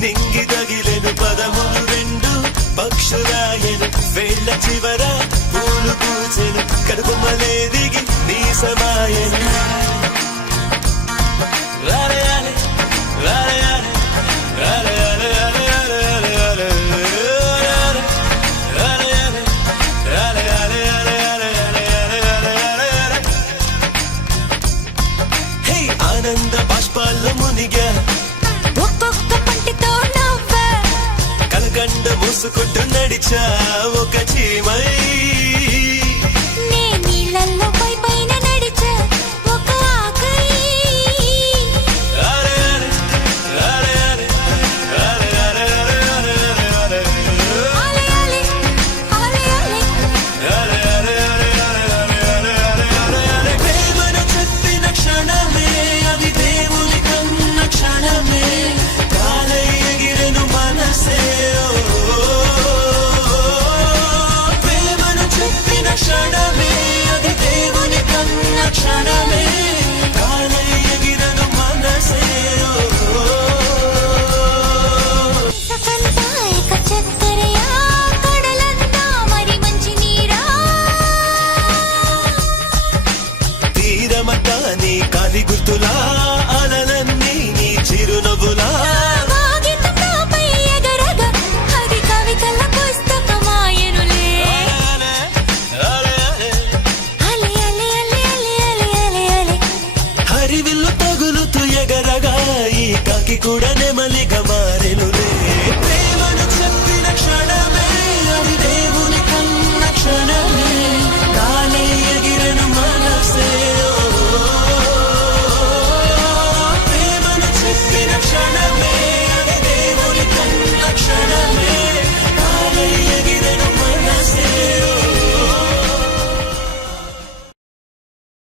నింగిదగిలెను పదములు రెండు పక్షురాయను వేళ్ల చివర పూలు పూచెను కడుపుమలే దిగి నీ సమాయను రాలయాలే రాలయాలే రాలయాలే రాలయాలే రాలయాలే రాలయాలే రాలయాలే హే ఆనంద బాష్పాల్లో మునిగా కలకండ మూసుకుంటూ నడిచా ఒక చీమై నే నీళ్ళల్లో పై పైన నడిచా ఒక ఆకై ప్రేమను చెప్పిన క్షణమే అది దేవుని కన్న క్షణమే కాలై ఎగిరెను మనసే క్షణమే అది దేవుని కన్న క్షణమే కాలై ఎగిరను మనసే సకంతాయక చక్కరయా కడలంతా మరి మంచి నీరా తీరమంతా నీ కాలి గుర్తులా అలలన్నీ నీ చిరునవ్వులా హరివిల్లు తగులుతూ ఎగరగా ఈ కాకి కూడా నెమలిగా మారెను.